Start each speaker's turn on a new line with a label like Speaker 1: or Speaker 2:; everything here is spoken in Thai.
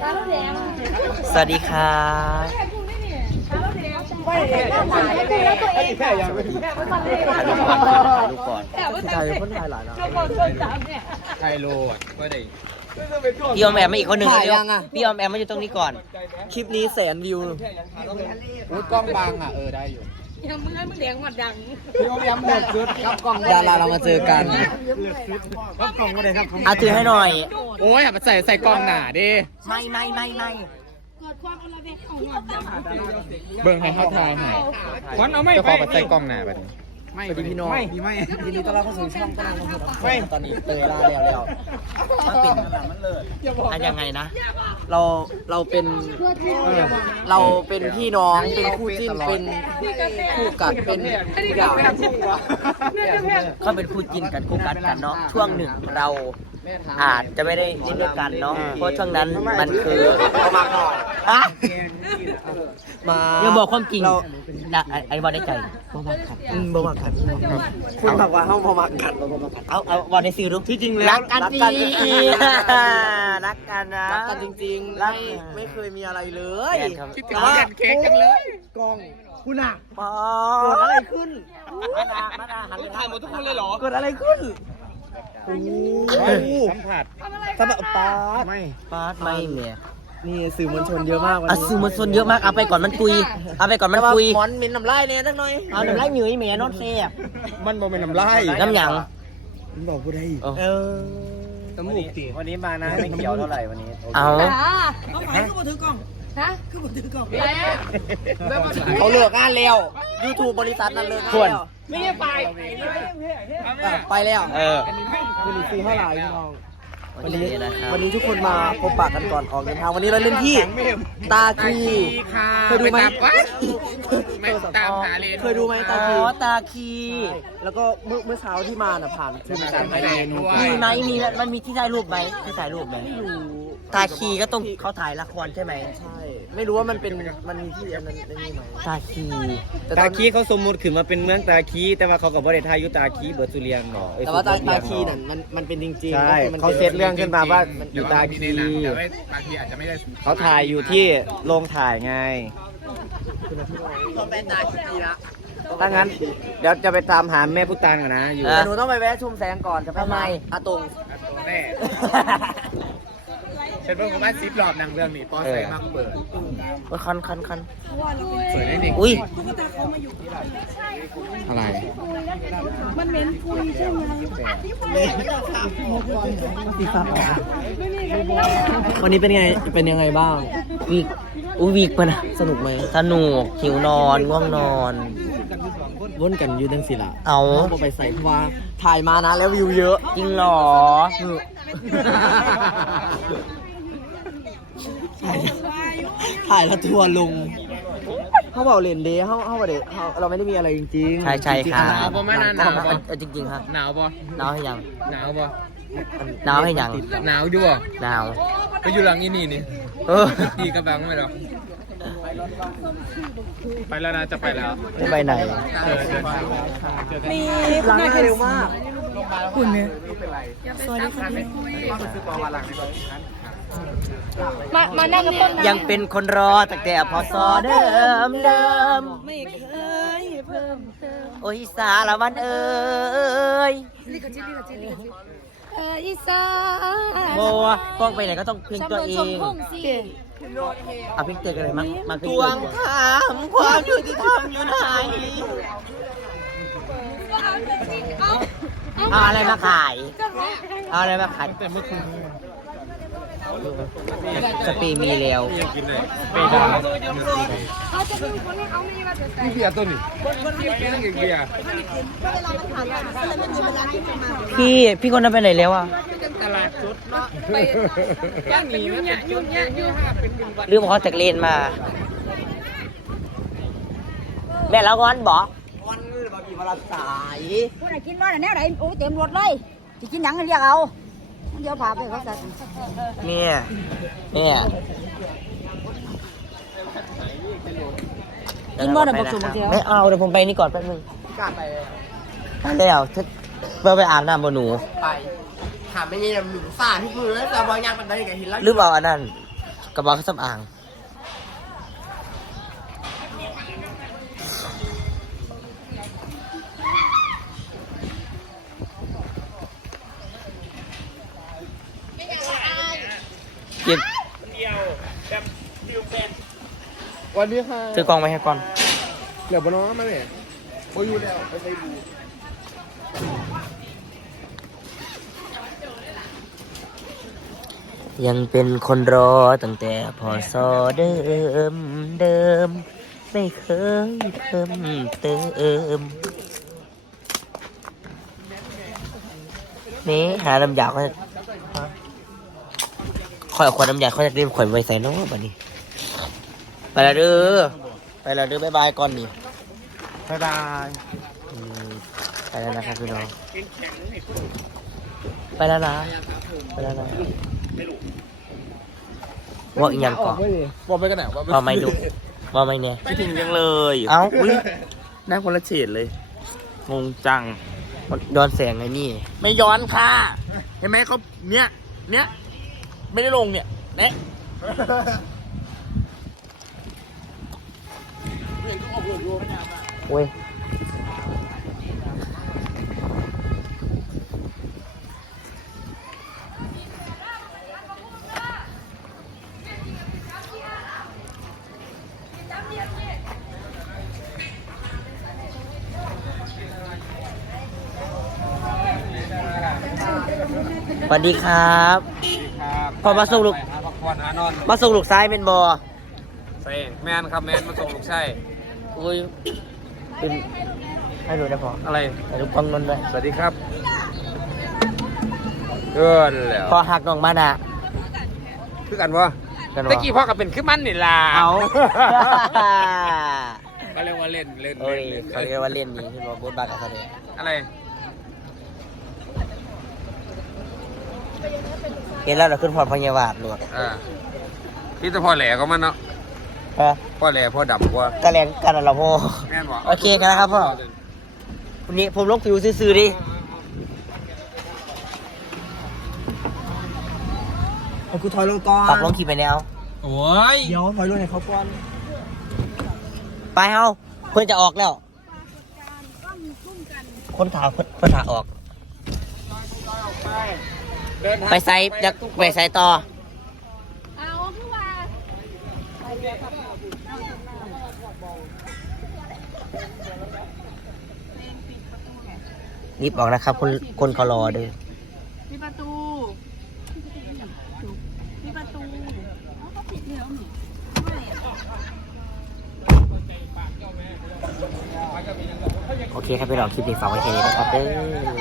Speaker 1: สวัสดีครับ
Speaker 2: แค่ยังไม่ถึง
Speaker 1: ลูกก่อนใจคนไทยหลายนะไทยโลดก็ได้พี่ออมแอมมาอีกคนหนึ่งพี่ออมแอมมาอยู่ตรงนี้ก่อน คลิปนี้100,000 วิว
Speaker 2: กล้องบางอ่ะได้อยู่
Speaker 3: ยังมึงให้มึงเลี้ยงหมดดัง
Speaker 2: พี่โอมย้ำเลิศสุดครับกล้อง
Speaker 1: ดาราเรามาเจอกัน
Speaker 2: ครับกล้องก็ได้ครับ
Speaker 1: อาถือให้หน่อย
Speaker 2: โอ้ยมาใส่กล้องหนาดิ
Speaker 1: ไม่
Speaker 3: เกิดความอลเวกของหมดดัง
Speaker 2: เบิ่งให้เขาทายให้ขวัญเอาไม่ไปใส่กล้องหนาไปไม่
Speaker 1: สวัสดีพี่น้อง
Speaker 2: ไม่
Speaker 1: ยินดีต้อนรับเข้าสู่ช่องกำลังคนตอนนี้เตยล่าแล้วมันเป็นอันยังไงนะ เราเป็นพี่น้องเป็นคู่จิ้นเป็นคู่กัดเป็นทุกอย่างเขาเป็นคู่จิ้นกันคู่กัดกันเนาะช่วงหนึ่งเราอาจจะไม่ได้เล่นด้วยกันเนาะเพราะช่วงนั้นมันคือประมาณหน่อยฮะมาอย่าบอกความจริงไอ้บอลได้ใจบ่มาขัดคุณบอกว่าเขาบ่มาขัดเอาบอลในซื้อดูที่จริงแล้วรักกันจริงรักกันนะรักกันจริงๆไม่เคยมีอะไรเลยคิดถึงกันเค้กกันเลยกองคุณอ่ะเกิดอะไรขึ้นมาดาหันไปถ่ายหมดทุกคนเลยเหรอเกิดอะไรขึ้น
Speaker 2: สัมผัส
Speaker 1: สัมผัสปาด
Speaker 2: ไม่
Speaker 1: เนี่ย
Speaker 4: นี่สื่อมวลชนเยอะมากวันนี้
Speaker 1: สื่อมวลชนเยอะมากเอาไปก่อนมันคุยเอาไปก่อนมันคุย
Speaker 4: หมอนมินน้ำลายเนี่ยสักหน่อย
Speaker 1: เอาน้ำลายหมีเหมียนอนเซ่บ
Speaker 2: มันบ่เป็นน้ำลาย
Speaker 1: น้ำหยัง
Speaker 4: มันบอกผู้ใด
Speaker 2: จมูกตีวันนี้มานะไม่เขียวเท่าไหร่วันนี้
Speaker 1: เอา
Speaker 3: ฮะคือบุตรถือกล่องแล้ว
Speaker 4: เขาเลิกงานแล้ว YouTube บริษัทนั้นเลิกงานแล้ว
Speaker 3: ไม่ได้ไป
Speaker 4: ไปแล้ว
Speaker 1: วันนี้
Speaker 4: ซื้อเท่าไหร่พี่น้อง
Speaker 1: วันนี้นะครับ
Speaker 4: วันนี้ทุกคนมาพบปะกันก่อนออกเดินทางวันนี้เราเล่นที่ตาคีเคยดูไหม
Speaker 2: ไม่ตามหาเรียน
Speaker 4: เคยดูไหมตา
Speaker 1: อ๋
Speaker 4: คี
Speaker 1: อตาคี
Speaker 4: แล้วก็เมื่อเช้าที่มาน่ะผ่านทีมการไทยเมนู
Speaker 1: มีไหมมันมีที่ถ่ายรูปไหมที่ถ่ายรูปไหมตาคีก็ต้องเขาถ่ายละครใช่ไหม
Speaker 4: ใช่ ไม่รู้ว่ามันมีที่อันนั้นได้ไหม
Speaker 1: ตาคี
Speaker 4: แต่
Speaker 5: ตาคีเขาสมมุติขึ้นมาเป็นเมืองตาคีแต่ว่าเขากับบริทายุตาคีเบิร์ดสุเรียนเนาะ
Speaker 4: แต่ว่าตาคีนั่นมันเป็นจริงๆ
Speaker 5: ใช่
Speaker 4: ก็คือมัน
Speaker 5: เขาเซตเรื่องขึ้นมาว่าอยู่ตาคี
Speaker 2: บางทีอาจจะไม่ได้
Speaker 5: เขาถ่ายอยู่ที่โรงถ่ายไง
Speaker 4: ต้องไปตาคีละ
Speaker 5: ถ้างั้นเดี๋ยวจะไปตามหาแม่พุตานก่อนนะอยู่
Speaker 4: แต่หนูต้องไปแวะชุมแสงก่อนจะไปหาอาตง
Speaker 2: แน่ฉันเพิ่งมา10 รอบนางเรื่องนี้ปอใส่มากเปิด
Speaker 1: คัน
Speaker 2: เปิดได้หนึ่ง
Speaker 1: อุ้ย
Speaker 2: อะไร
Speaker 3: มันเหม็นคุยใช่ไหม
Speaker 4: วันนี้เป็นยังไงบ้าง
Speaker 1: วีกอุ้ยวีกปะนะ
Speaker 4: สนุกไหม
Speaker 1: สนุกหิวนอนง่วงนอน
Speaker 4: วนกันอยู่ดังสิล่ะ
Speaker 1: เอา
Speaker 4: เอาไปใส่เพราะว่าถ่ายมานะแล้ววิวเยอะ
Speaker 1: จริงเหรอ
Speaker 4: ถ่ายแล้วทัวร์ลงเขาบอกเล่นเดย์เขาบอกเดย์เราไม่ได้มีอะไรจริงๆ
Speaker 1: ใช่ค่ะ
Speaker 2: หนาวปะไม่นานหนาวปะ
Speaker 1: จริงๆครับ
Speaker 2: หนาวปะ
Speaker 1: หนาวให้ยัง
Speaker 2: หนาวปะ
Speaker 1: หนาวให้ยัง
Speaker 2: หนาวอยู่อ่ะ
Speaker 1: หนาว
Speaker 2: ไปอยู่หลังอีนี่นี่
Speaker 1: เออ
Speaker 2: ดีกระบังไม่หรอกไปแล้วนะจะไปแล้ว
Speaker 1: ไม่ไปไหน
Speaker 3: มี
Speaker 4: หลังหน้าเร็วมาก
Speaker 3: คุณเนี่ย
Speaker 2: สวัสดีครับ
Speaker 3: มานั่งกับต้นน้ำ
Speaker 1: ยังเป็นคนรอตั้งแต่พศเดิม
Speaker 3: ไม่เคยเพิ่มเติม
Speaker 1: โอ้ยสารวันเอ้ย
Speaker 3: อีสาน
Speaker 1: โบฟ้องไปไหนก็ต้องเพียงตัวเอง
Speaker 3: สิ
Speaker 1: เอาเพียงเตือนกันเลยมา
Speaker 4: ทวงถามความยุติธรรมอยู่ไหน
Speaker 1: เอาอะไรมาขายเอาอะไรมาขายสปีมีแล้ว
Speaker 2: ไปดาว
Speaker 3: เขาจะมีคนให้เขามีมาแต่
Speaker 2: นี่เบียร์ตัวนี้เบียร์
Speaker 1: พี่คนนั้นไปไหนแล้วอ่ะ
Speaker 2: ตลาดสดเนาะไปย่างหนียุ่งยุ่งเป็นบินวัน
Speaker 1: ลืมเขาจากเลนมา แม่ละงอนบอก
Speaker 4: วันบางทีมารับสาย
Speaker 3: ผู้ไหนกินน้อยแนวไหนโอ้เต็มรถเลยจะกินหยังเรียกเอาเดี๋ยวพาไปเขาจะ
Speaker 1: เนี่ยไม่เอาเดี๋ยวผมไปนี่ก่อนแป๊บนึง
Speaker 4: กล้าไป
Speaker 1: ไปแล้วเพื่อไปอาบน้ำบนหนู
Speaker 4: ไปถามไม่ใช่หนูฝ่าที่มือแล้วแต่บางอย่างมันได้กับหินแล้ว
Speaker 1: ลืมเอาอันนั้นกระบอกสำอางเก็บ
Speaker 4: วันนี้ค่ะ
Speaker 1: ซื้อกล้องไว้ให้ก่อน
Speaker 4: เหลือบน้องมาเนี่ยโอ้ยอยู่แล้วไปใส่บู
Speaker 1: ยังเป็นคนรอตั้งแต่พอสอเดิมเดิมไม่เคยเพิ่มเติมนี่หาลำยาเขาคอยเอาขวดน้ำยาเขาจะเรียมขวดไว้ใส่น้องแบบนี้ไปแล้วเด้อไปแล้วเด้อบ๊ายบายก่อนนี่
Speaker 4: บ๊ายบาย
Speaker 1: ไปแล้วนะครับพี่น้องไปแล้วนะไปแล้วนะว่าอีกอย่างก่อน
Speaker 4: บอกไปกันไหนว่า
Speaker 1: ว่าไม่ดูว่าไม่เนี่ย
Speaker 5: คิดถึงจังเลย
Speaker 1: เอ้าอุ้ย
Speaker 5: หน้าคนละเฉดเลย งงจัง
Speaker 1: ย้อนแสงไงนี่
Speaker 5: ไม่ย้อนค่ะ เห็นไหมเขาเนี้ยไม่ได้ลงเนี่ยเนี่ย
Speaker 1: โอ้ยสวัสดีครับพอมาส่งลูก
Speaker 2: พักผ่อนหานอน
Speaker 1: มาส่งลูกซ้ายเป็นบอ
Speaker 2: ใส่แมนครับแมนมาส่งลูกชาย
Speaker 1: อุ้ยเป็นให้ดูนะพอ
Speaker 2: อะไร
Speaker 1: ให้ดูกล้องนนด้วย
Speaker 2: สวัสดีครับเกินแล้ว
Speaker 1: พอหักน้องมานะ
Speaker 2: คือกันวะ
Speaker 1: กัน
Speaker 2: ตะ
Speaker 1: วะ
Speaker 2: กี้พ่อกับเป็นคือมันนี่ล่ะ
Speaker 1: เอา
Speaker 2: ก็เรียกว่าเล่นเล่น
Speaker 1: โอ้ย
Speaker 2: เล่น
Speaker 1: เขาเรียกว่าเล่นนี่ที่บอกบทบาทการแสดง
Speaker 2: อะไร
Speaker 1: เห็นแล้วเราขึ้นพอพญาวาดหลวด
Speaker 2: พี่จะพ่อแหล่ก็มันเนาะ
Speaker 1: ฮะ
Speaker 2: พ่อแหล่พ่อดำกว่า
Speaker 1: กระแลงกันอะไรพ่อ
Speaker 2: แม่นบอก
Speaker 1: โอเคกันนะครับพ่อ วันนี้ผมลงผิวซื่อๆดิ
Speaker 4: ให้กูถอยลงก่อน
Speaker 1: ฝากลงขี่ไปแนว
Speaker 2: โอ้ย
Speaker 4: เดี๋ยวถอยลงให้เขาก่อน
Speaker 1: ไปเฮาเพื่อนจะออกแล้ว คนถาออก ไปไซต์จะไปไซต์ต่อ
Speaker 3: เอาคือว่า
Speaker 1: รีบออกนะครับคนเขารอเด้อ
Speaker 3: มีประตูมีประตูเอาเขาปิดแล้วนี่
Speaker 1: โอเคครับพี่น้องคลิปนี้ฝากไว้แค่นี้นะครับเด้อ